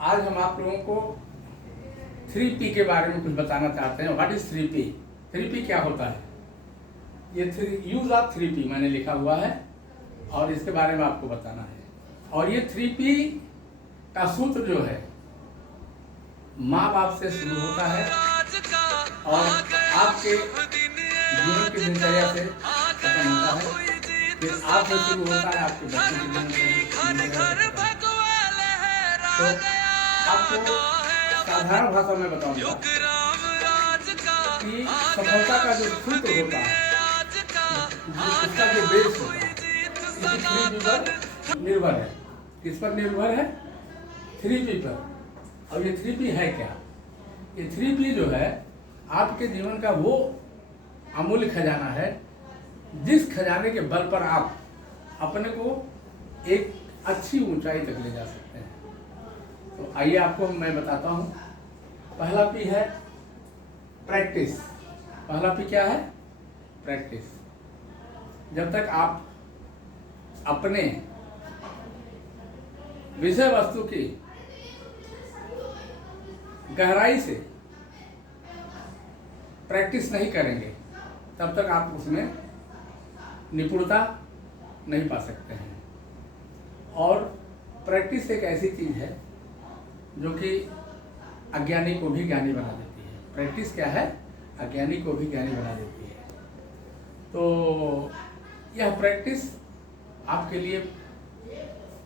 आज हम आप लोगों को 3P के बारे में कुछ बताना चाहते हैं। What is 3P? 3P क्या होता है? ये यूज ऑफ 3P मैंने लिखा हुआ है और इसके बारे में आपको बताना है। और ये 3P का सूत्र जो है माँ बाप से शुरू होता है और आपके जीवन की दिनचर्या से खत्म होता है, फिर आपसे शुरू होता है आपके बच्चों की दिनचर्या से खत्म होता है। तो आपको साधारण भाषा में बताऊंगा कि सफलता का जो सूत्र होता है, उसका जो बेस होता है, इसी 3P पर निर्भर है। किस पर निर्भर है? 3P पर। और ये 3P है क्या? ये 3P जो है आपके जीवन का वो अमूल्य खजाना है जिस खजाने के बल पर आप अपने को एक अच्छी ऊंचाई तक ले जा सकते हैं। तो आइए आपको मैं बताता हूँ। पहला P है प्रैक्टिस। पहला P क्या है? प्रैक्टिस। जब तक आप अपने विषय वस्तु की गहराई से प्रैक्टिस नहीं करेंगे तब तक आप उसमें निपुणता नहीं पा सकते हैं। और प्रैक्टिस एक ऐसी चीज है जो कि अज्ञानी को भी ज्ञानी बना देती है। प्रैक्टिस क्या है? अज्ञानी को भी ज्ञानी बना देती है। तो यह प्रैक्टिस आपके लिए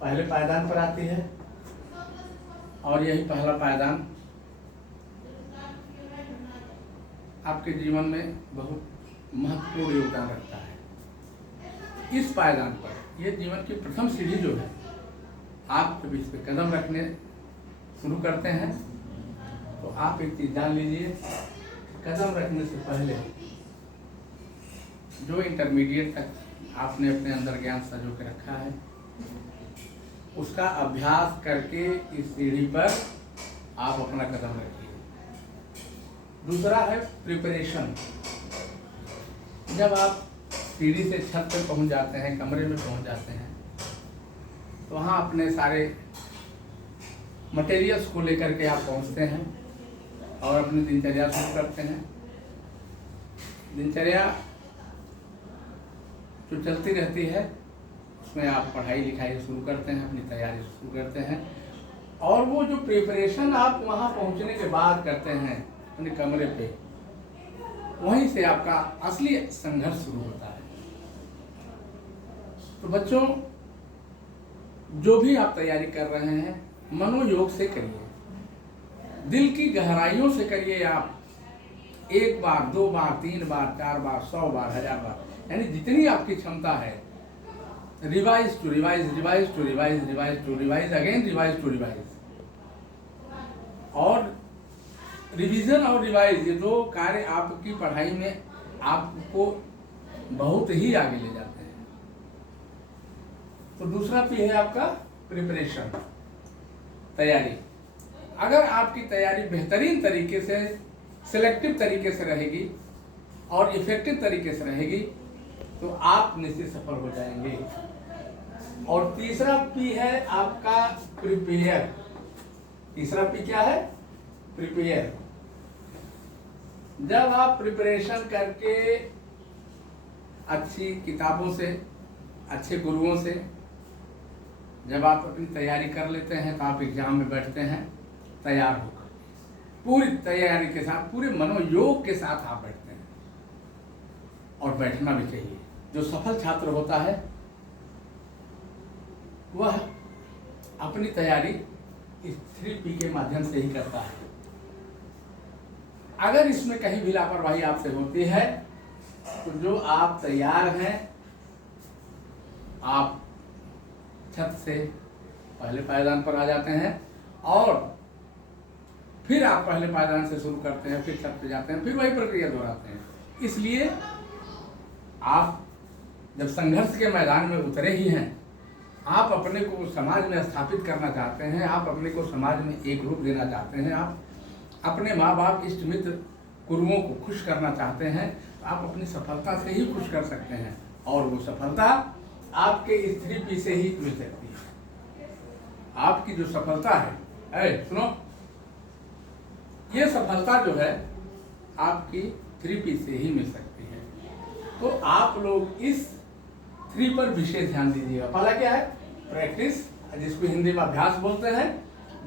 पहले पायदान पर आती है और यही पहला पायदान आपके जीवन में बहुत महत्वपूर्ण योगदान रखता है। इस पायदान पर यह जीवन की प्रथम सीढ़ी जो है, आप जब इस पे कदम रखने शुरू करते हैं तो आप एक चीज जान लीजिए, कदम रखने से पहले जो इंटरमीडिएट तक आपने अपने अंदर ज्ञान संजो के रखा है उसका अभ्यास करके इस सीढ़ी पर आप अपना कदम रखिए। दूसरा है प्रिपरेशन। जब आप सीढ़ी से छत पर पहुंच जाते हैं, कमरे में पहुंच जाते हैं, तो वहाँ अपने सारे मटेरियल्स को लेकर के आप पहुंचते हैं और अपनी दिनचर्या शुरू करते हैं। दिनचर्या जो चलती रहती है उसमें आप पढ़ाई लिखाई शुरू करते हैं, अपनी तैयारी शुरू करते हैं। और वो जो प्रिपरेशन आप वहाँ पहुँचने के बाद करते हैं अपने कमरे पे, वहीं से आपका असली संघर्ष शुरू होता है। तो बच्चों, जो भी आप तैयारी कर रहे हैं मनोयोग से करिए, दिल की गहराइयों से करिए। आप 1 बार 2 बार 3 बार 4 बार 100 बार 1000 बार, यानी जितनी आपकी क्षमता है, revise to revise, revise to revise, revise to revise, again revise to revise. और रिवीजन और रिवाइज, ये दो कार्य आपकी पढ़ाई में आपको बहुत ही आगे ले जाते हैं। तो दूसरा P है आपका प्रिपरेशन, तैयारी। अगर आपकी तैयारी बेहतरीन तरीके से, सिलेक्टिव तरीके से रहेगी और इफेक्टिव तरीके से रहेगी तो आप निश्चित सफल हो जाएंगे। और तीसरा P है आपका प्रिपेयर। तीसरा P क्या है? प्रिपेयर। जब आप प्रिपरेशन करके अच्छी किताबों से, अच्छे गुरुओं से जब आप अपनी तैयारी कर लेते हैं तो आप एग्जाम में बैठते हैं तैयार होकर, पूरी तैयारी के साथ, पूरे मनोयोग के साथ आप बैठते हैं। और बैठना भी चाहिए। जो सफल छात्र होता है वह अपनी तैयारी इस 3P के माध्यम से ही करता है। अगर इसमें कहीं भी लापरवाही आपसे होती है तो जो आप तैयार हैं, आप छत से पहले पायदान पर आ जाते हैं और फिर आप पहले पायदान से शुरू करते हैं, फिर छत पे जाते हैं, फिर वही प्रक्रिया दोहराते हैं। इसलिए आप जब संघर्ष के मैदान में उतरे ही हैं, आप अपने को समाज में स्थापित करना चाहते हैं, आप अपने को समाज में एक रूप देना चाहते हैं, आप अपने माँ बाप, इष्ट मित्र, गुरुओं को खुश करना चाहते हैं, तो आप अपनी सफलता से ही खुश कर सकते हैं। और वो सफलता आपके इस 3P से ही मिल सकती है। आपकी जो सफलता है सुनो, ये सफलता जो है आपकी 3P से ही मिल सकती है। तो आप लोग इस 3 पर विशेष ध्यान दीजिएगा। पहला क्या है? प्रैक्टिस, जिसको हिंदी में अभ्यास बोलते हैं।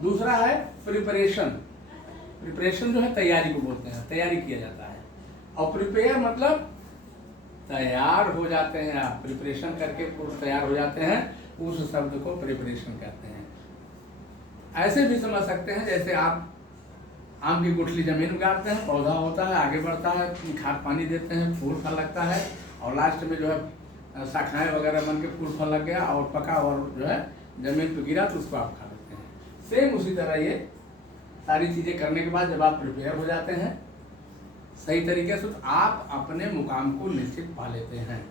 दूसरा है प्रिपरेशन। प्रिपरेशन जो है तैयारी को बोलते हैं, तैयारी किया जाता है। और प्रिपेयर मतलब तैयार हो जाते हैं आप, प्रिपरेशन करके पूर्व तैयार हो जाते हैं, उस शब्द को प्रिपरेशन कहते हैं। ऐसे भी समझ सकते हैं जैसे आप आम की गुठली जमीन में गाड़ते हैं, पौधा होता है, आगे बढ़ता है, खाद पानी देते हैं, फूल फल लगता है, और लास्ट में जो है शाखाएं वगैरह बन के फूल फल लग गया और पका और जो है जमीन पर गिरा तो उसको आप खा लेते हैं। सेम उसी तरह ये सारी चीज़ें करने के बाद जब आप प्रिपेयर हो जाते हैं सही तरीके से, तो आप अपने मुकाम को निश्चित पा लेते हैं।